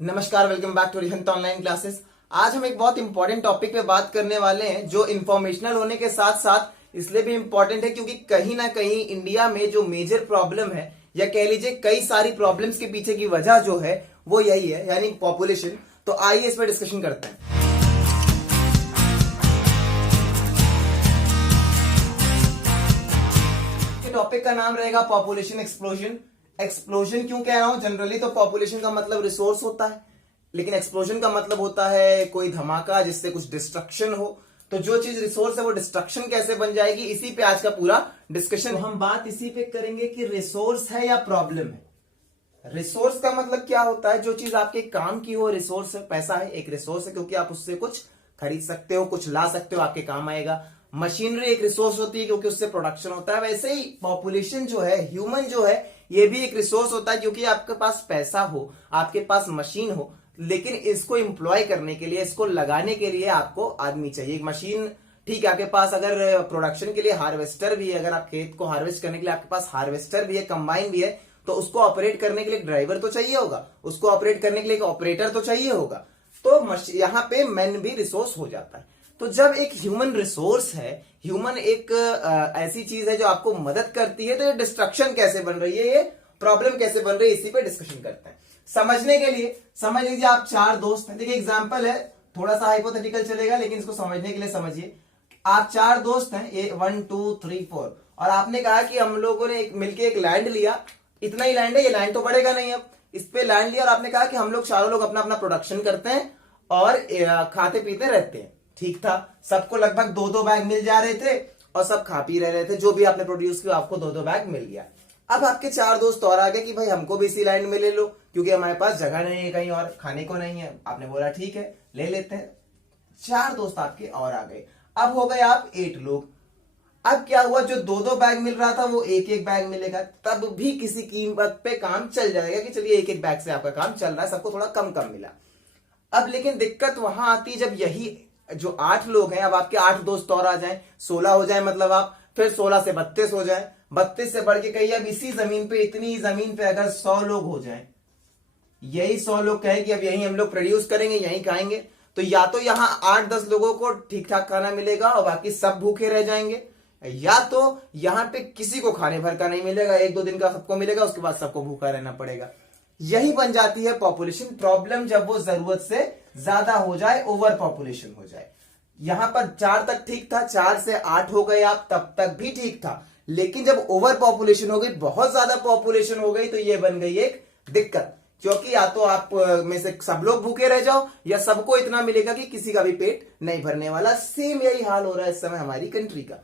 नमस्कार, welcome back to Arihant online classes. आज हम एक बहुत इंपॉर्टेंट टॉपिक पे बात करने वाले हैं जो इंफॉर्मेशनल होने के साथ साथ इसलिए भी इंपॉर्टेंट है क्योंकि कहीं ना कहीं इंडिया में जो मेजर प्रॉब्लम है या कह लीजिए कई सारी प्रॉब्लम्स के पीछे की वजह जो है वो यही है, यानी पॉपुलेशन। तो आइए इस पर डिस्कशन करते हैं। टॉपिक का नाम रहेगा पॉपुलेशन एक्सप्लोजन। एक्सप्लोजन क्यों कह रहा हूं? जनरली तो पॉपुलेशन का मतलब रिसोर्स होता है, लेकिन एक्सप्लोजन का मतलब होता है कोई धमाका जिससे कुछ डिस्ट्रक्शन हो। तो जो चीज रिसोर्स है वो डिस्ट्रक्शन कैसे बन जाएगी, इसी पे आज का पूरा डिस्कशन। तो हम बात इसी पे करेंगे कि रिसोर्स है या प्रॉब्लम है। रिसोर्स का मतलब क्या होता है? जो चीज आपके काम की हो, रिसोर्स है। पैसा है एक रिसोर्स है क्योंकि आप उससे कुछ खरीद सकते हो, कुछ ला सकते हो, आपके काम आएगा। मशीनरी एक रिसोर्स होती है क्योंकि उससे प्रोडक्शन होता है। वैसे ही पॉपुलेशन जो है, ह्यूमन जो है, ये भी एक रिसोर्स होता है क्योंकि आपके पास पैसा हो, आपके पास मशीन हो, लेकिन इसको एम्प्लॉय करने के लिए, इसको लगाने के लिए आपको आदमी चाहिए। एक मशीन ठीक है, आपके पास अगर प्रोडक्शन के लिए हार्वेस्टर भी है, अगर आप खेत को हार्वेस्ट करने के लिए आपके पास हार्वेस्टर भी है, कंबाइन भी है, तो उसको ऑपरेट करने के लिए एक ड्राइवर तो चाहिए होगा, उसको ऑपरेट करने के लिए एक ऑपरेटर तो चाहिए होगा। तो यहां पे मैन भी रिसोर्स हो जाता है। तो जब एक ह्यूमन रिसोर्स है, ह्यूमन एक ऐसी चीज है जो आपको मदद करती है, तो ये डिस्ट्रक्शन कैसे बन रही है, ये प्रॉब्लम कैसे बन रही है, इसी पे डिस्कशन करते हैं। समझने के लिए समझ लीजिए आप चार दोस्त हैं। देखिए एग्जांपल है, थोड़ा सा हाइपोथेटिकल चलेगा लेकिन इसको समझने के लिए समझिए। आप चार दोस्त हैं, ये 1 2 3 4, और आपने कहा कि हम लोगों ने मिलकर एक लैंड लिया। इतना ही लैंड है, ये लैंड तो बढ़ेगा नहीं, अब इस पे लैंड लिया और आपने कहा कि हम लोग चारों लोग अपना अपना प्रोडक्शन करते हैं और खाते पीते रहते हैं। ठीक था, सबको लगभग 2-2 बैग मिल जा रहे थे और सब खा पी रहे थे। जो भी आपने प्रोड्यूस किया आपको 2-2 बैग मिल गया। अब आपके चार दोस्त और आ गए कि भाई हमको भी इसी लैंड में ले लो क्योंकि हमारे पास जगह नहीं है, कहीं और खाने को नहीं है। आपने बोला ठीक है ले लेते हैं। चार दोस्त आपके और आ गए, अब हो गए आप 8 लोग। अब क्या हुआ, जो 2-2 बैग मिल रहा था वो 1-1 बैग मिलेगा, तब भी किसी कीमत पे काम चल जाएगा कि चलिए 1-1 बैग से आपका काम चल रहा है, सबको थोड़ा कम कम मिला। अब लेकिन दिक्कत वहां आती जब यही जो 8 लोग हैं, अब आपके 8 दोस्त और आ जाएं, 16 हो जाए, मतलब आप फिर 16 से 32 हो जाए, 32 से बढ़ के कहीं अब इसी जमीन पे, इतनी जमीन पे अगर 100 लोग हो जाएं, यही 100 लोग कहें कि अब यही हम लोग प्रोड्यूस करेंगे, यही खाएंगे, तो या तो यहां 8-10 लोगों को ठीक ठाक खाना मिलेगा और बाकी सब भूखे रह जाएंगे, या तो यहां पे किसी को खाने भर का नहीं मिलेगा, 1-2 दिन का सबको मिलेगा, उसके बाद सबको भूखा रहना पड़ेगा। यही बन जाती है पॉपुलेशन प्रॉब्लम, जब वो जरूरत से ज्यादा हो जाए, ओवर पॉपुलेशन हो जाए। यहां पर 4 तक ठीक था, 4 से 8 हो गए आप, तब तक भी ठीक था, लेकिन जब ओवर पॉपुलेशन हो गई, बहुत ज्यादा पॉपुलेशन हो गई, तो ये बन गई एक दिक्कत। क्योंकि या तो आप में से सब लोग भूखे रह जाओ या सबको इतना मिलेगा कि किसी का भी पेट नहीं भरने वाला। सेम यही हाल हो रहा है इस समय हमारी कंट्री का।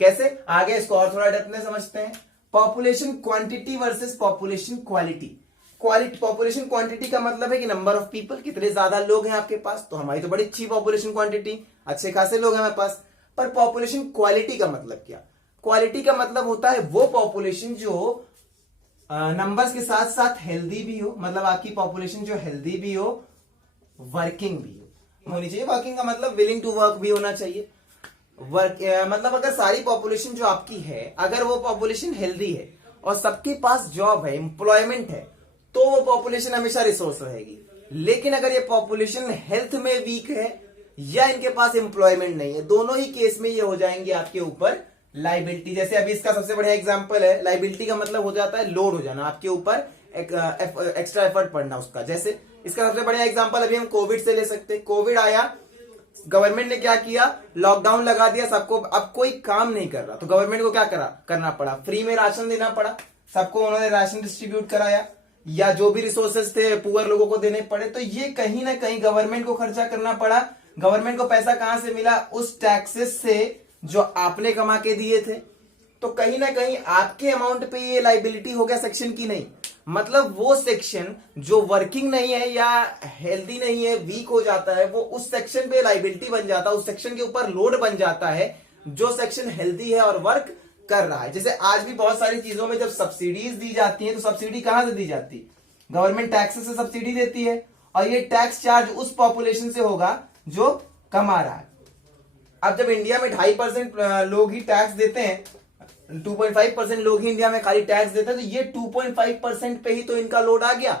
कैसे? आगे इसको और थोड़ा डेप्थ में समझते हैं। Population quantity versus population quality. Population quantity का मतलब है कि नंबर ऑफ पीपल, कितने ज्यादा लोग हैं आपके पास, तो हमारी तो बड़ी अच्छी पॉपुलेशन क्वांटिटी, अच्छे खासे लोग हैं हमारे पास। पर पॉपुलेशन क्वालिटी का मतलब क्या? क्वालिटी का मतलब होता है वो पॉपुलेशन जो नंबर्स के साथ साथ हेल्दी भी हो, मतलब आपकी पॉपुलेशन जो हेल्दी भी हो, वर्किंग भी होनी चाहिए। वर्किंग का मतलब विलिंग टू वर्क भी होना चाहिए। वर्क मतलब अगर सारी पॉपुलेशन जो आपकी है, अगर वो पॉपुलेशन हेल्दी है और सबके पास जॉब है, एम्प्लॉयमेंट है, तो वो पॉपुलेशन हमेशा रिसोर्स रहेगी। लेकिन अगर ये पॉपुलेशन हेल्थ में वीक है या इनके पास एम्प्लॉयमेंट नहीं है, दोनों ही केस में ये हो जाएंगे आपके ऊपर लाइबिलिटी। जैसे अभी इसका सबसे बढ़िया एग्जांपल है, लाइबिलिटी का मतलब हो जाता है लोड हो जाना, आपके ऊपर एक्स्ट्रा एफर्ट पड़ना उसका। जैसे इसका सबसे बढ़िया एग्जांपल अभी हम कोविड से ले सकते हैं। कोविड आया, गवर्नमेंट ने क्या किया, लॉकडाउन लगा दिया सबको, अब कोई काम नहीं कर रहा, तो गवर्नमेंट को क्या करना पड़ा, फ्री में राशन देना पड़ा सबको। उन्होंने राशन डिस्ट्रीब्यूट कराया, या जो भी रिसोर्सेज थे पुअर लोगों को देने पड़े, तो ये कहीं ना कहीं गवर्नमेंट को खर्चा करना पड़ा। गवर्नमेंट को पैसा कहां से मिला? उस टैक्सेस से जो आपने कमा के दिए थे। तो कहीं ना कहीं आपके अमाउंट पे ये लाइबिलिटी हो गया सेक्शन की नहीं। मतलब वो सेक्शन जो वर्किंग नहीं है या हेल्दी नहीं है, वीक हो जाता है, वो उस सेक्शन पे लाइबिलिटी बन जाता है, उस सेक्शन के ऊपर लोड बन जाता है जो सेक्शन हेल्दी है और वर्क कर रहा है। जैसे आज भी बहुत सारी चीजों में जब सब्सिडीज दी जाती है, तो सब्सिडी कहां से दी जाती है? गवर्नमेंट टैक्स से सब्सिडी देती है, और ये टैक्स चार्ज उस पॉपुलेशन से होगा जो कमा रहा है। अब जब इंडिया में 2.5% लोग ही टैक्स देते हैं, 2.5% लोग ही इंडिया में खाली टैक्स देते हैं, तो ये 2.5% पे ही तो इनका लोड आ गया।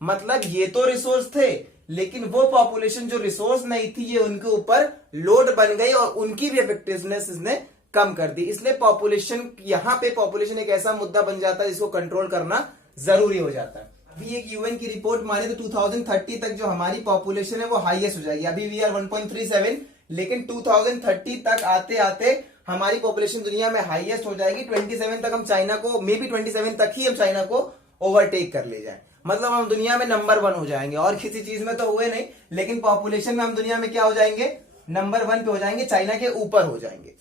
मतलब ये तो रिसोर्स थे, लेकिन वो पॉपुलेशन जो रिसोर्स नहीं थी ये उनके ऊपर लोड बन गई और उनकी भी इफेक्टिवनेस इसने कम कर दी। इसलिए पॉपुलेशन, यहां पे पॉपुलेशन एक ऐसा मुद्दा बन जाता है जिसको कंट्रोल करना जरूरी हो जाता है। अभी एक यूएन की रिपोर्ट माने तो 2030 तक जो हमारी पॉपुलेशन है वो हाईएस्ट हो जाएगी। अभी वी आर 1.37, लेकिन 2030 तक आते आते हमारी पॉपुलेशन दुनिया में हाईएस्ट हो जाएगी। 27 तक हम चाइना को, मे बी 27 तक ही हम चाइना को ओवरटेक कर ले जाए, मतलब हम दुनिया में नंबर 1 हो जाएंगे। और किसी चीज में तो हुए नहीं, लेकिन पॉपुलेशन में हम दुनिया में क्या हो जाएंगे, नंबर 1 पे हो जाएंगे, चाइना के ऊपर हो जाएंगे।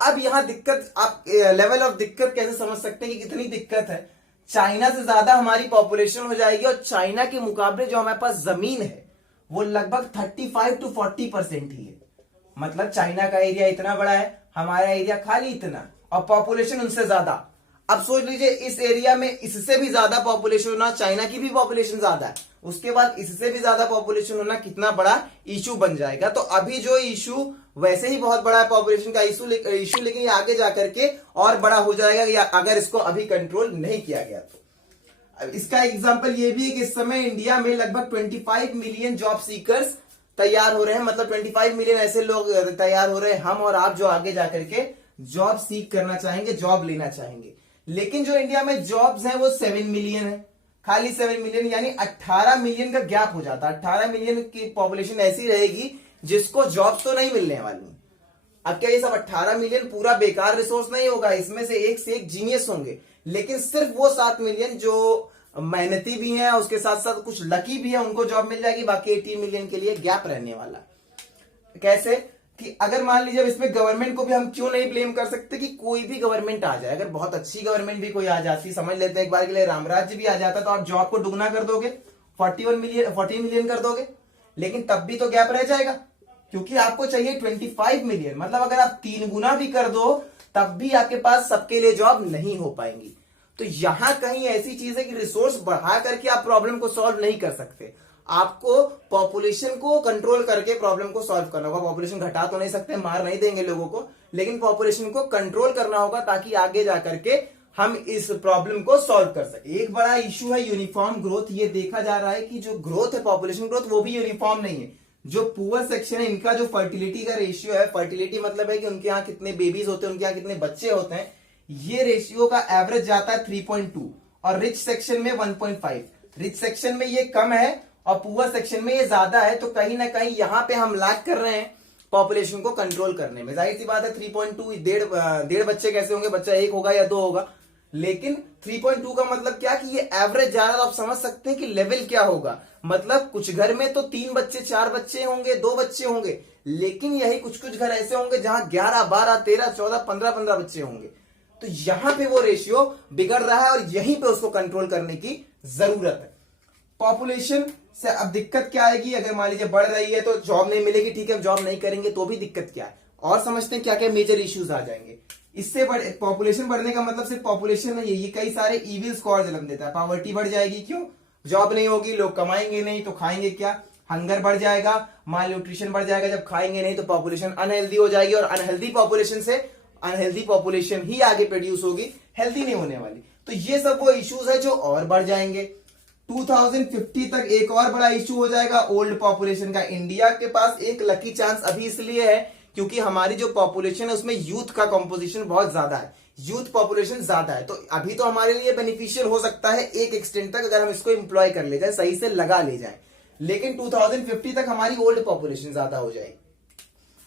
अब यहां दिक्कत, आप लेवल ऑफ दिक्कत कैसे समझ सकते हैं कि कितनी दिक्कत है। चाइना से ज्यादा हमारी पॉपुलेशन हो जाएगी और चाइना के मुकाबले जो हमारे पास जमीन है वो लगभग 35 to 40% ही है। मतलब चाइना का एरिया इतना बड़ा है, हमारा एरिया खाली इतना, और पॉपुलेशन उनसे ज्यादा। अब सोच लीजिए इस एरिया में इससे भी ज्यादा पॉपुलेशन होना, चाइना की भी पॉपुलेशन ज्यादा है, उसके बाद इससे भी ज्यादा पॉपुलेशन होना कितना बड़ा इशू बन जाएगा। तो अभी जो इशू वैसे ही बहुत बड़ा है पॉपुलेशन का इशू, लेकिन ये आगे जाकर के और बड़ा हो जाएगा अगर इसको अभी कंट्रोल नहीं किया गया तो। अब इसका एग्जांपल ये भी है कि इस समय इंडिया में लगभग 25 मिलियन जॉब सीकर्स तैयार हो रहे हैं, मतलब 25 मिलियन ऐसे लोग तैयार हो रहे हैं, हम और आप जो आगे जाकर के जॉब सीक करना चाहेंगे, जॉब लेना चाहेंगे। लेकिन जो इंडिया में जॉब्स हैं वो 7 मिलियन है, खाली 7 मिलियन, यानी 18 मिलियन का गैप हो जाता है। 18 मिलियन की पॉपुलेशन ऐसी रहेगी जिसको जॉब्स तो नहीं मिलने वाली। अब क्या ये सब 18 मिलियन पूरा बेकार रिसोर्स नहीं होगा, इसमें से एक जीनियस होंगे, लेकिन सिर्फ वो 7 मिलियन जो मेहनती भी हैं, उसके साथ साथ कुछ लकी भी है, उनको जॉब मिल जाएगी। बाकी 18 मिलियन के लिए गैप रहने वाला। कैसे कि अगर मान लीजिए इसमें गवर्नमेंट को भी हम क्यों नहीं ब्लेम कर सकते कि कोई भी गवर्नमेंट आ जाए, अगर बहुत अच्छी गवर्नमेंट भी कोई आ जाती, समझ लेते हैं एक बार के लिए रामराज्य भी आ जाता, तो आप जॉब को दुगना कर दोगे, 40 मिलियन कर दोगे, लेकिन तब भी तो गैप रह जाएगा, क्योंकि आपको चाहिए 25 मिलियन। मतलब अगर आप 3 गुना भी कर दो तब भी आपके पास सबके लिए जॉब नहीं हो पाएंगी। तो यहां कहीं ऐसी चीज है कि रिसोर्स बढ़ा करके आप प्रॉब्लम को सॉल्व नहीं कर सकते, आपको पॉपुलेशन को कंट्रोल करके प्रॉब्लम को सॉल्व करना होगा। पॉपुलेशन घटा तो नहीं सकते, मार नहीं देंगे लोगों को, लेकिन पॉपुलेशन को कंट्रोल करना होगा ताकि आगे जाकर के हम इस प्रॉब्लम को सॉल्व कर सके। एक बड़ा इशू है यूनिफॉर्म ग्रोथ। ये देखा जा रहा है कि जो ग्रोथ है, पॉपुलेशन ग्रोथ, वो भी यूनिफॉर्म नहीं है। जो पुअर सेक्शन है, इनका जो फर्टिलिटी का रेशियो है, फर्टिलिटी मतलब है कि उनके यहाँ कितने बेबीज होते हैं, उनके यहाँ कितने बच्चे होते हैं, ये रेशियो का एवरेज जाता है 3.2 और रिच सेक्शन में 1.5। रिच सेक्शन में ये कम है और पुअर सेक्शन में ये ज्यादा है। तो कहीं ना कहीं यहां पे हम लैग कर रहे हैं पॉपुलेशन को कंट्रोल करने में। जाहिर सी बात है 3.2 डेढ़ बच्चे कैसे होंगे, बच्चा 1 होगा या 2 होगा, लेकिन 3.2 का मतलब क्या कि ये एवरेज जा रहा है। तो आप समझ सकते हैं कि लेवल क्या होगा। मतलब कुछ घर में तो 3 बच्चे 4 बच्चे होंगे, 2 बच्चे होंगे, लेकिन यही कुछ कुछ घर ऐसे होंगे जहां 11 12 13 14 15 बच्चे होंगे। तो यहां पे वो रेशियो बिगड़ रहा है और यहीं पे उसको कंट्रोल करने की जरूरत है। पॉपुलेशन से अब दिक्कत क्या आएगी, अगर मान लीजिए बढ़ रही है तो जॉब नहीं मिलेगी, ठीक है, जॉब नहीं करेंगे तो भी दिक्कत क्या है, और समझते हैं क्या क्या मेजर इश्यूज आ जाएंगे। इससे पॉपुलेशन बढ़ने का मतलब सिर्फ पॉपुलेशन नहीं है, ये कई सारे इविल्स को और जन्म देता है। पॉवर्टी बढ़ जाएगी, क्यों, जॉब नहीं होगी, लोग कमाएंगे नहीं तो खाएंगे क्या, हंगर बढ़ जाएगा, माल न्यूट्रिशन बढ़ जाएगा, जब खाएंगे नहीं तो पॉपुलेशन अनहेल्दी हो जाएगी और अनहेल्दी पॉपुलेशन से अनहेल्दी पॉपुलेशन ही आगे प्रोड्यूस होगी, हेल्दी नहीं होने वाली। तो ये सब वो इश्यूज है जो और बढ़ जाएंगे। 2050 तक एक और बड़ा इशू हो जाएगा ओल्ड पॉपुलेशन का। इंडिया के पास एक लकी चांस अभी इसलिए है क्योंकि हमारी जो पॉपुलेशन है उसमें यूथ का कंपोजिशन बहुत ज्यादा है, यूथ पॉपुलेशन ज्यादा है। तो अभी तो हमारे लिए बेनिफिशियल हो सकता है एक एक्सटेंट तक, अगर हम इसको इंप्लॉय कर ले जाए, सही से लगा ले जाए। लेकिन 2050 तक हमारी ओल्ड पॉपुलेशन ज्यादा हो जाएगी।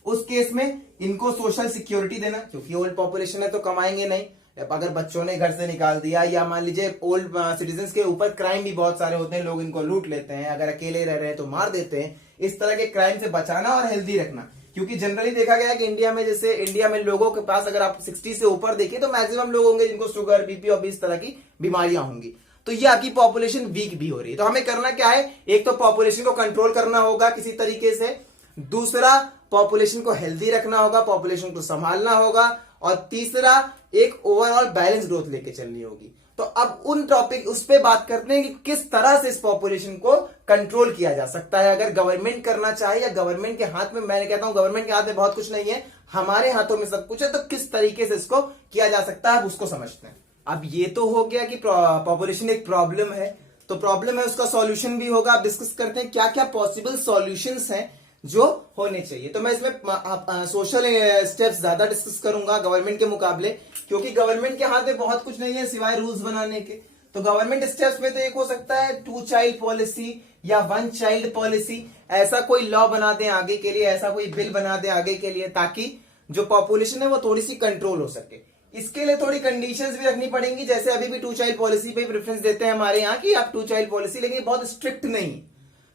उस केस में इनको सोशल सिक्योरिटी देना, क्योंकि ओल्ड पॉपुलेशन है तो कमाएंगे नहीं। अगर बच्चों ने घर से निकाल दिया, या मान लीजिए ओल्ड सिटीजन्स के ऊपर क्राइम भी बहुत सारे होते हैं, लोग इनको लूट लेते हैं, अगर अकेले रह रहे हैं तो मार देते हैं। इस तरह के क्राइम से बचाना और हेल्दी रखना, क्योंकि जनरली देखा गया है कि इंडिया में, जैसे इंडिया में लोगों के पास अगर आप 60 से ऊपर देखिए तो मैक्सिमम लोग होंगे जिनको शुगर, बीपी और 20 तरह की बीमारियां होंगी। तो ये आपकी पॉपुलेशन वीक भी हो रही है। तो हमें करना क्या है, एक तो पॉपुलेशन को कंट्रोल करना होगा किसी तरीके से, दूसरा पॉपुलेशन को हेल्दी रखना होगा, पॉपुलेशन को संभालना होगा, और तीसरा एक ओवरऑल बैलेंस ग्रोथ लेके चलनी होगी। तो अब उन टॉपिक उस पे बात करते हैं कि किस तरह से इस पॉपुलेशन को कंट्रोल किया जा सकता है, अगर गवर्नमेंट करना चाहे या गवर्नमेंट के हाथ में। मैंने कहता हूं गवर्नमेंट के हाथ में बहुत कुछ नहीं है, हमारे हाथों में सब कुछ है। तो किस तरीके से इसको किया जा सकता है, अब उसको समझते हैं। अब ये तो हो गया कि पॉपुलेशन एक प्रॉब्लम है, तो प्रॉब्लम है, उसका सॉल्यूशन भी होगा। आप डिस्कस करते हैं क्या क्या पॉसिबल सॉल्यूशंस हैं जो होने चाहिए। तो मैं इसमें सोशल स्टेप्स ज्यादा डिस्कस करूंगा गवर्नमेंट के मुकाबले, क्योंकि गवर्नमेंट के हाथ में बहुत कुछ नहीं है सिवाय रूल्स बनाने के। तो गवर्नमेंट स्टेप्स में तो एक हो सकता है 2 चाइल्ड पॉलिसी या 1 चाइल्ड पॉलिसी, ऐसा कोई लॉ बना दें आगे के लिए, ऐसा कोई बिल बना दें आगे के लिए, ताकि जो पॉपुलेशन है वो थोड़ी सी कंट्रोल हो सके। इसके लिए थोड़ी कंडीशंस भी रखनी पड़ेंगी, जैसे अभी भी 2 चाइल्ड पॉलिसी पे प्रेफरेंस देते हैं हमारे यहाँ की आप 2 चाइल्ड पॉलिसी, लेकिन बहुत स्ट्रिक्ट नहीं।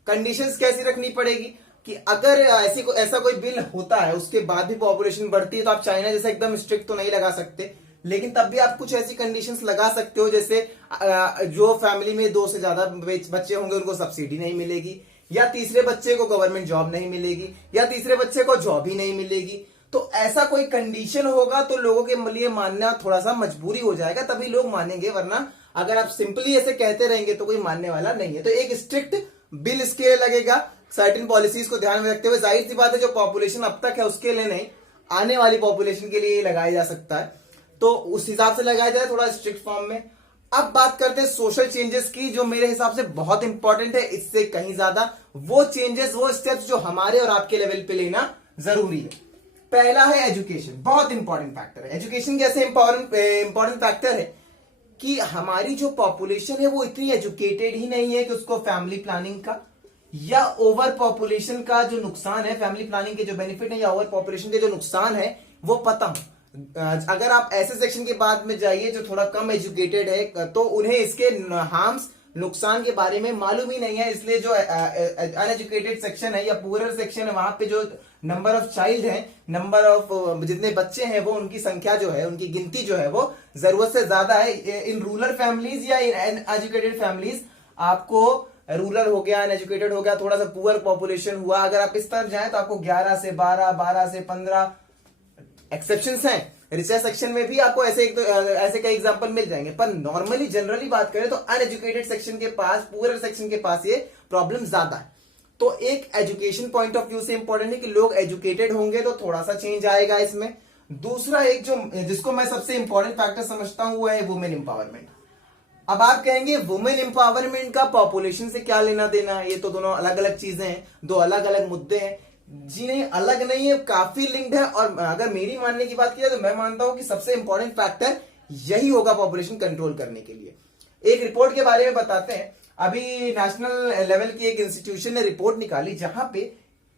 कंडीशंस कैसी रखनी पड़ेगी कि अगर ऐसा कोई बिल होता है उसके बाद भी पॉपुलेशन बढ़ती है, तो आप चाइना जैसा एकदम स्ट्रिक्ट तो नहीं लगा सकते, लेकिन तब भी आप कुछ ऐसी कंडीशंस लगा सकते हो, जैसे जो फैमिली में 2 से ज्यादा बच्चे होंगे उनको सब्सिडी नहीं मिलेगी, या तीसरे बच्चे को गवर्नमेंट जॉब नहीं मिलेगी, या तीसरे बच्चे को जॉब ही नहीं मिलेगी। तो ऐसा कोई कंडीशन होगा तो लोगों के लिए मानना थोड़ा सा मजबूरी हो जाएगा, तभी लोग मानेंगे, वरना अगर आप सिंपली ऐसे कहते रहेंगे तो कोई मानने वाला नहीं है। तो एक स्ट्रिक्ट बिल इसके लिए लगेगा, सर्टेन पॉलिसीज को ध्यान में रखते हुए। जाहिर सी बात है जो पॉपुलेशन अब तक है उसके लिए नहीं, आने वाली पॉपुलेशन के लिए लगाया जा सकता है, तो उस हिसाब से लगाया जाए थोड़ा स्ट्रिक्ट फॉर्म में। अब बात करते हैं सोशल चेंजेस की, जो मेरे हिसाब से बहुत इंपॉर्टेंट है, इससे कहीं ज्यादा वो चेंजेस, वो स्टेप्स जो हमारे और आपके लेवल पे लेना जरूरी है। पहला है एजुकेशन, बहुत इंपॉर्टेंट फैक्टर है। एजुकेशन कैसे इंपॉर्टेंट फैक्टर है कि हमारी जो पॉपुलेशन है वो इतनी एजुकेटेड ही नहीं है कि उसको फैमिली प्लानिंग का या ओवर पॉपुलेशन का जो नुकसान है, फैमिली प्लानिंग के जो बेनिफिट है या ओवर पॉपुलेशन के जो नुकसान है वो पता हो। अगर आप ऐसे सेक्शन के बाद में जाइए जो थोड़ा कम एजुकेटेड है, तो उन्हें इसके हार्म्स, नुकसान के बारे में मालूम ही नहीं है, इसलिए जो अनएजुकेटेड सेक्शन है या पुअरर सेक्शन है, वहां पे जो नंबर ऑफ चाइल्ड है, नंबर ऑफ जितने बच्चे हैं वो, उनकी संख्या जो है, उनकी गिनती जो है वो जरूरत से ज्यादा है। इन रूरल फैमिलीज या इन अनएजुकेटेड फैमिलीज, आपको रूरल हो गया, अनएजुकेटेड हो गया, थोड़ा सा पुअर पॉपुलेशन हुआ, अगर आप इस तरफ जाएं तो आपको 11 से 12, 12 से 15 एक्सेप्शंस हैं। रिसर्च सेक्शन में भी आपको ऐसे कई एग्जांपल मिल जाएंगे, पर नॉर्मली जनरली बात करें तो अनएजुकेटेड सेक्शन के पास, पुअर सेक्शन के पास ये प्रॉब्लम ज्यादा है। तो एक एजुकेशन पॉइंट ऑफ व्यू से इंपॉर्टेंट है कि लोग एजुकेटेड होंगे तो थोड़ा सा चेंज आएगा इसमें। दूसरा एक जो जिसको मैं सबसे इंपॉर्टेंट फैक्टर समझता हूं वो है वुमेन एम्पावरमेंट। अब आप कहेंगे वुमेन एम्पावरमेंट का पॉपुलेशन से क्या लेना देना है, ये तो दोनों अलग अलग चीजें हैं, दो अलग अलग मुद्दे हैं। जी नहीं, अलग नहीं है, काफी लिंक्ड है। और अगर मेरी मानने की बात की जाए तो मैं मानता हूं कि सबसे इंपॉर्टेंट फैक्टर यही होगा पॉपुलेशन कंट्रोल करने के लिए। एक रिपोर्ट के बारे में बताते हैं। अभी नेशनल लेवल की एक इंस्टीट्यूशन ने रिपोर्ट निकाली जहां पे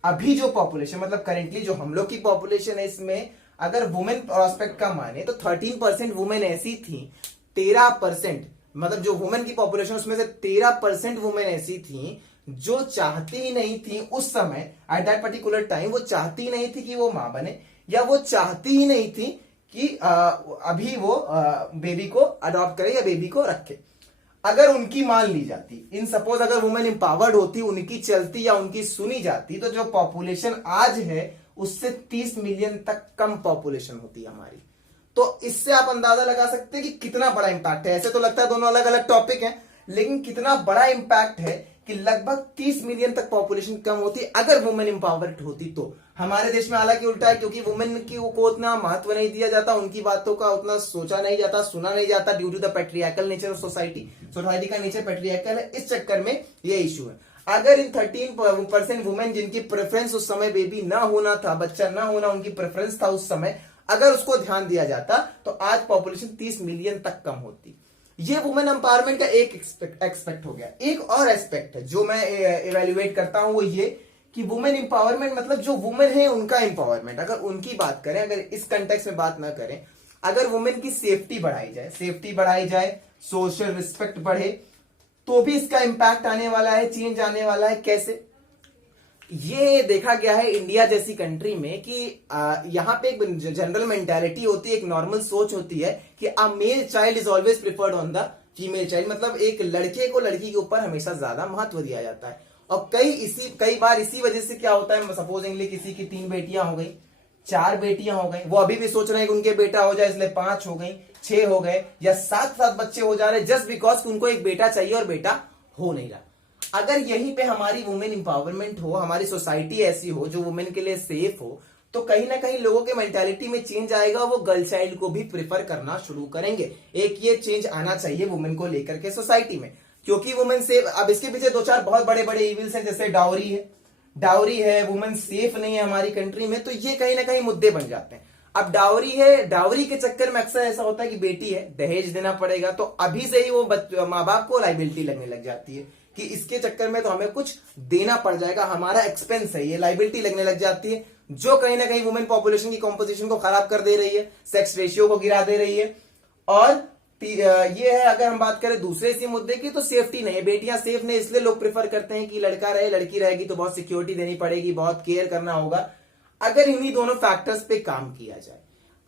अभी जो पॉपुलेशन, मतलब करेंटली जो हम लोग की पॉपुलेशन है, इसमें अगर वुमेन प्रोस्पेक्ट का माने तो 13% वुमेन ऐसी थी, 13%, मतलब जो वुमेन की पॉपुलेशन उसमें से 13% वुमेन ऐसी थी जो चाहती ही नहीं थी उस समय, एट दैट पर्टिकुलर टाइम, वो चाहती ही नहीं थी कि वो मां बने, या वो चाहती ही नहीं थी कि अभी वो बेबी को अडॉप्ट करे या बेबी को रखे। अगर उनकी मान ली जाती, इन सपोज अगर वुमेन एम्पावर्ड होती, उनकी चलती या उनकी सुनी जाती, तो जो पॉपुलेशन आज है उससे 30 मिलियन तक कम पॉपुलेशन होती है हमारी। तो इससे आप अंदाजा लगा सकते हैं कि कितना बड़ा इंपैक्ट है। ऐसे तो लगता है दोनों अलग अलग टॉपिक हैं, लेकिन कितना बड़ा इंपैक्ट है कि लगभग 30 मिलियन तक पॉपुलेशन कम होती अगर वुमेन एम्पावर्ड होती तो। हमारे देश में हालांकि उल्टा है, क्योंकि वुमेन को उतना महत्व नहीं दिया जाता, उनकी बातों का उतना सोचा नहीं जाता, सुना नहीं जाता, due to the patriarchal nature of society. Society का नेचर पैट्रियार्कल है, इस चक्कर में ये इशू है। अगर इन 13% वुमेन जिनकी प्रेफरेंस उस समय बेबी ना होना था, बच्चा ना होना उनकी प्रेफरेंस था उस समय, अगर उसको ध्यान दिया जाता तो आज पॉपुलेशन 30 मिलियन तक कम होती। ये वुमेन एम्पावरमेंट का एक एक्सपेक्ट हो गया। एक और एस्पेक्ट है जो मैं इवेल्युएट करता हूं, वो ये कि वुमेन एम्पावरमेंट मतलब जो वुमेन है उनका एम्पावरमेंट। अगर उनकी बात करें, अगर इस कंटेक्स्ट में बात ना करें, अगर वुमेन की सेफ्टी बढ़ाई जाए, सोशल रिस्पेक्ट बढ़े, तो भी इसका इंपैक्ट आने वाला है, चेंज आने वाला है। कैसे? ये देखा गया है इंडिया जैसी कंट्री में कि यहां पे एक जनरल मेंटालिटी होती है, एक नॉर्मल सोच होती है कि a male child is always preferred on the female child, मतलब एक लड़के को लड़की के ऊपर हमेशा ज्यादा महत्व दिया जाता है। और कई बार इसी वजह से क्या होता है, सपोजिंगली किसी की 3 बेटियां हो गई, 4 बेटियां हो गई, वो अभी भी सोच रहे हैं कि उनके बेटा हो जाए, इसलिए 5 हो गई, 6 हो गए, या 7 बच्चे हो जा रहे हैं, जस्ट बिकॉज उनको एक बेटा चाहिए और बेटा हो नहीं रहा। अगर यहीं पे हमारी वुमेन एम्पावरमेंट हो, हमारी सोसाइटी ऐसी हो जो वुमेन के लिए सेफ हो, तो कहीं ना कहीं लोगों के मेंटालिटी में चेंज आएगा, वो गर्ल चाइल्ड को भी प्रेफर करना शुरू करेंगे। एक ये चेंज आना चाहिए वुमेन को लेकर के सोसाइटी में, क्योंकि वुमेन सेफ, अब इसके पीछे दो चार बहुत बड़े बड़े इविल्स हैं, जैसे डाउरी है, वुमेन सेफ नहीं है हमारी कंट्री में, तो ये कहीं ना कहीं मुद्दे बन जाते हैं। अब डाउरी है, डाउरी के चक्कर में अक्सर ऐसा होता है कि बेटी है, दहेज देना पड़ेगा, तो अभी से ही वो माँ बाप को लाइबिलिटी लगने लग जाती है कि इसके चक्कर में तो हमें कुछ देना पड़ जाएगा, हमारा एक्सपेंस है, ये लाइबिलिटी लगने लग जाती है, जो कहीं ना कहीं वुमेन पॉपुलेशन की कॉम्पोजिशन को खराब कर दे रही है, सेक्स रेशियो को गिरा दे रही है। और ये है, अगर हम बात करें दूसरे इसी मुद्दे की, तो सेफ्टी नहीं है, बेटियां सेफ नहीं, इसलिए लोग प्रेफर करते हैं कि लड़का रहे, लड़की रहेगी तो बहुत सिक्योरिटी देनी पड़ेगी, बहुत केयर करना होगा। अगर इन्हीं दोनों फैक्टर्स पे काम किया जाए,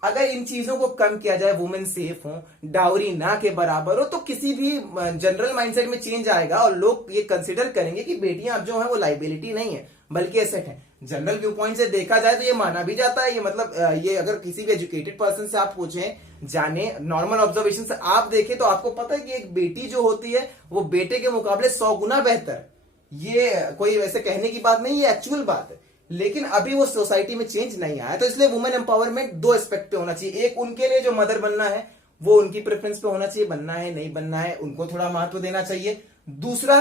अगर इन चीजों को कम किया जाए, वुमेन सेफ हो, डाउरी ना के बराबर हो, तो किसी भी जनरल माइंडसेट में चेंज आएगा और लोग ये कंसिडर करेंगे कि बेटियां अब जो है वो लाइबिलिटी नहीं है बल्कि एसेट है। जनरल व्यू पॉइंट से देखा जाए तो ये माना भी जाता है, ये मतलब ये अगर किसी भी एजुकेटेड पर्सन से आप पूछें, जाने, नॉर्मल ऑब्जर्वेशन से आप देखें, तो आपको पता है कि एक बेटी जो होती है वो बेटे के मुकाबले 100 गुना बेहतर। ये कोई वैसे कहने की बात नहीं, ये एक्चुअल बात है, लेकिन अभी वो सोसाइटी में चेंज नहीं आया। तो इसलिए वुमेन एम्पावरमेंट दो एस्पेक्ट पे होना चाहिए, एक उनके लिए जो मदर बनना है वो उनकी प्रेफरेंस पे होना चाहिए, बनना है नहीं बनना है उनको थोड़ा महत्व देना चाहिए। दूसरा,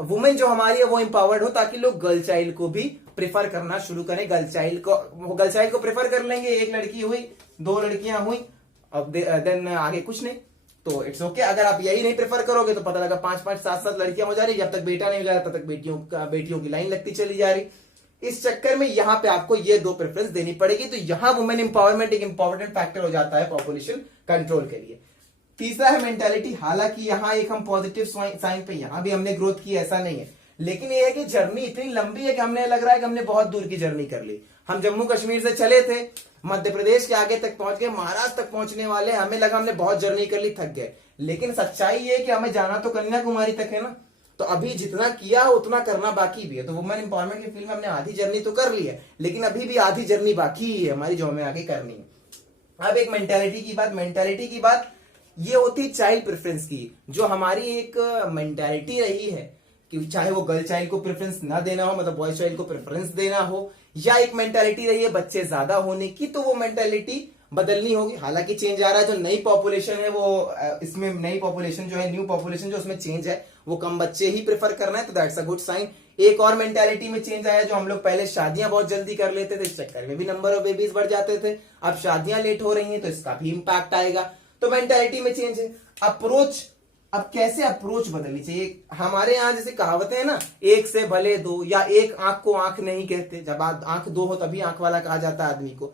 वुमेन जो हमारी है वो एम्पावर्ड हो, ताकि लोग गर्ल चाइल्ड को भी प्रेफर करना शुरू करें। गर्ल चाइल्ड को प्रेफर कर लेंगे, एक लड़की हुई, 2 लड़कियां हुई, अब देन आगे कुछ नहीं, तो इट्स ओके। अगर आप यही नहीं प्रेफर करोगे तो पता लगा 5-5, 7-7 लड़कियां हो जा रही, जब तक बेटा नहीं हो जा रहा तब तक बेटियों की लाइन लगती चली जा रही। इस चक्कर में यहां पे आपको ये 2 प्रेफरेंस देनी पड़ेगी, तो यहां वुमेन एम्पावरमेंट एक इंपॉर्टेंट फैक्टर हो जाता है पॉपुलेशन कंट्रोल के लिए। तीसरा है मेंटालिटी। हालांकि यहां एक हम पॉजिटिव साइन पे यहां भी हमने ग्रोथ की, ऐसा नहीं है, लेकिन ये है कि जर्नी इतनी लंबी है कि हमने लग रहा है कि हमने बहुत दूर की जर्नी कर ली। हम जम्मू कश्मीर से चले थे, मध्य प्रदेश के आगे तक पहुंच गए, महाराष्ट्र तक पहुंचने वाले, हमें लगा हमने बहुत जर्नी कर ली, थक गए, लेकिन सच्चाई ये है कि हमें जाना तो कन्याकुमारी तक है ना, तो अभी जितना किया उतना करना बाकी भी है। तो वुमेन एम्पावरमेंट की फील्ड में हमने आधी जर्नी तो कर ली है, लेकिन अभी भी आधी जर्नी बाकी ही है हमारी, जो हमें आगे करनी है। अब एक मेंटालिटी की बात ये होती है चाइल्ड प्रेफरेंस की, जो हमारी एक मेंटालिटी रही है कि चाहे वो गर्ल चाइल्ड को प्रेफरेंस ना देना हो, मतलब बॉय चाइल्ड को प्रेफरेंस देना हो, या एक मेंटालिटी रही है बच्चे ज्यादा होने की, तो वो मेंटालिटी बदलनी होगी। हालांकि चेंज आ रहा है, जो नई पॉपुलेशन है वो इसमें नई पॉपुलेशन जो है, न्यू पॉपुलेशन जो उसमें चेंज है, वो कम बच्चे ही प्रेफर करना है, तो दैट्स अ गुड साइन। एक और मेंटालिटी में चेंज आया, जो हम लोग पहले शादियां बहुत जल्दी कर लेते थे, इस चक्कर में भी नंबर ऑफ बेबीज बढ़ जाते थे, अब शादियां लेट हो रही हैं, तो इसका भी इंपैक्ट आएगा। तो मेंटालिटी में चेंज है। अप्रोच, अब कैसे अप्रोच बदलनी चाहिए। हमारे यहाँ जैसे कहावतें हैं ना, एक से भले 2, या एक आंख को आंख नहीं कहते, जब आंख 2 हो तभी आंख वाला कहा जाता है आदमी को।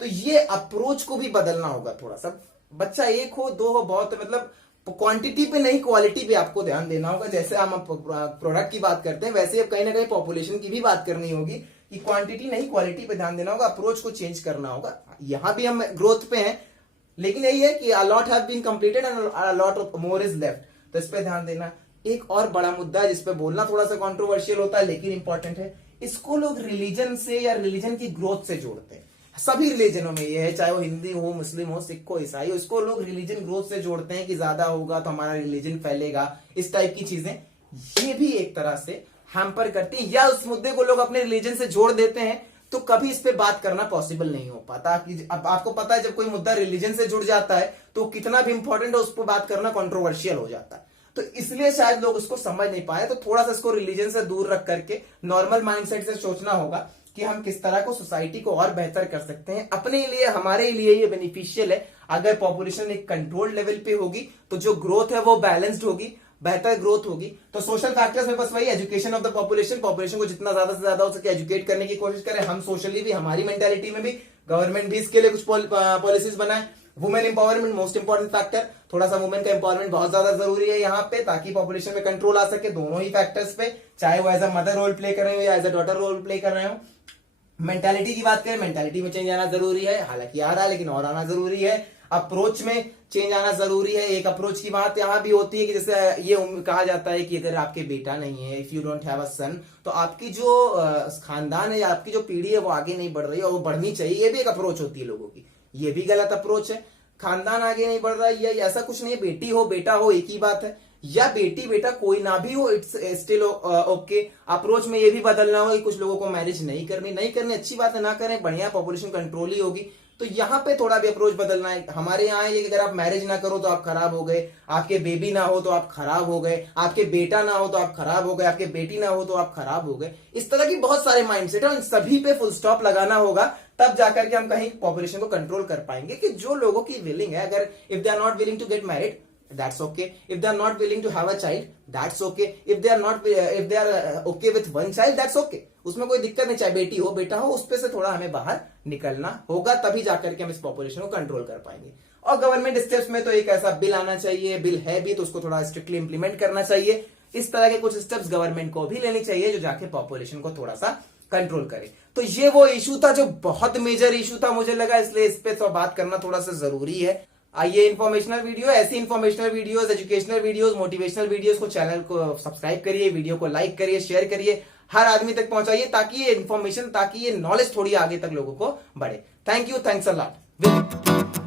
तो ये अप्रोच को भी बदलना होगा थोड़ा सा। बच्चा 1 हो 2 हो बहुत, मतलब क्वांटिटी पे नहीं क्वालिटी पे आपको ध्यान देना होगा। जैसे हम प्रोडक्ट की बात करते हैं, वैसे अब कहीं ना कहीं पॉपुलेशन की भी बात करनी होगी कि क्वांटिटी नहीं क्वालिटी पे ध्यान देना होगा, अप्रोच को चेंज करना होगा। यहां भी हम ग्रोथ पे हैं, लेकिन यही है कि a lot have been completed and a lot more is left, तो इस पे ध्यान देना। एक और बड़ा मुद्दा है जिसपे बोलना थोड़ा सा कंट्रोवर्शियल होता है, लेकिन इंपॉर्टेंट है, इसको लोग रिलीजन से या रिलीजन की ग्रोथ से जोड़ते हैं। सभी रिलीजनों में ये है, चाहे वो हिंदी हो, मुस्लिम हो, सिख हो, ईसाई हो, इसको लोग रिलीजन ग्रोथ से जोड़ते हैं कि ज्यादा होगा तो हमारा रिलीजन फैलेगा, इस टाइप की चीजें ये भी एक तरह से हैम्पर करती है। या उस मुद्दे को लोग अपने रिलीजन से जोड़ देते हैं, तो कभी इस पे बात करना पॉसिबल नहीं हो पाता। कि अब आपको पता है, जब कोई मुद्दा रिलीजन से जुड़ जाता है तो कितना भी इंपॉर्टेंट है, उस पर बात करना कंट्रोवर्शियल हो जाता है। तो इसलिए शायद लोग उसको समझ नहीं पाए। तो थोड़ा सा इसको रिलीजन से दूर रख करके नॉर्मल माइंडसेट से सोचना होगा कि हम किस तरह को सोसाइटी को और बेहतर कर सकते हैं। अपने लिए, हमारे लिए ये बेनिफिशियल है। अगर पॉपुलेशन एक कंट्रोल लेवल पे होगी तो जो ग्रोथ है वो बैलेंस्ड होगी, बेहतर ग्रोथ होगी। तो सोशल फैक्टर्स में बस वही, एजुकेशन ऑफ द पॉपुलेशन को जितना ज्यादा से ज्यादा हो सके एजुकेट करने की कोशिश करें। हम सोशली भी, हमारी मेंटालिटी में भी, गवर्नमेंट भी इसके लिए कुछ पॉलिसीज बनाए। Women empowerment most important factor, थोड़ा सा वुमेन का एम्पावरमेंट बहुत ज्यादा जरूरी है यहाँ पे, ताकि पॉपुलेशन में कंट्रोल आ सके दोनों ही फैक्टर्स पे, चाहे वो as a mother role play कर रहे हो या as a daughter role play कर रहे हो। मेंटालिटी की बात करें, मेंटालिटी में चेंज आना जरूरी है, हालांकि आ रहा है लेकिन और आना जरूरी है। अप्रोच में चेंज आना जरूरी है। एक अप्रोच की बात यहां भी होती है कि जैसे ये कहा जाता है कि अगर आपके बेटा नहीं है, if you don't have a son, तो आपकी जो खानदान है या आपकी जो पीढ़ी है वो आगे नहीं बढ़ रही है और वो बढ़नी चाहिए। ये भी एक अप्रोच होती है लोगों की, ये भी गलत अप्रोच है। खानदान आगे नहीं बढ़ रहा है, ये ऐसा कुछ नहीं है, बेटी हो बेटा हो एक ही बात है। या बेटी बेटा कोई ना भी हो, इट्स स्टिल ओके। अप्रोच में ये भी बदलना होगा कि कुछ लोगों को मैरिज नहीं करनी अच्छी बात है, ना करें, बढ़िया, पॉपुलेशन कंट्रोल ही होगी। तो यहाँ पे थोड़ा भी अप्रोच बदलना है। हमारे यहाँ है कि अगर आप मैरिज ना करो तो आप खराब हो गए, आपके बेबी ना हो तो आप खराब हो गए, आपके बेटा ना हो तो आप खराब हो गए, आपके बेटी ना हो तो आप खराब हो गए। इस तरह की बहुत सारे माइंडसेट है, उन सभी पे फुल स्टॉप लगाना होगा, तब जाकर के हम कहीं पॉपुलेशन को कंट्रोल कर पाएंगे। कि जो लोगों की विलिंग है, अगर if they are not willing to get married, that's okay. If they are not willing to have a child, that's okay. If they are okay with one child, that's okay. उसमें कोई दिक्कत नहीं, चाहे बेटी हो बेटा हो, उस पे से थोड़ा हमें बाहर निकलना होगा, तभी जाकर के हम इस पॉपुलेशन को कंट्रोल कर पाएंगे। और गवर्नमेंट स्टेप्स में तो एक ऐसा बिल आना चाहिए, बिल है भी तो उसको थोड़ा स्ट्रिक्टली इंप्लीमेंट करना चाहिए। इस तरह के कुछ स्टेप्स गवर्नमेंट को भी लेनी चाहिए, जो जाके पॉपुलेशन को थोड़ा सा कंट्रोल करे। तो ये वो इशू था जो बहुत मेजर इशू था मुझे लगा, इसलिए इस पे तो बात करना थोड़ा सा जरूरी है। आइए, इन्फॉर्मेशनल वीडियो, ऐसी informational videos, educational videos, motivational videos को चैनल को सब्सक्राइब करिए, वीडियो को लाइक करिए, शेयर करिए, हर आदमी तक पहुंचाइए, ताकि ये इन्फॉर्मेशन, ताकि ये नॉलेज थोड़ी आगे तक लोगों को बढ़े। Thank you, thanks a lot.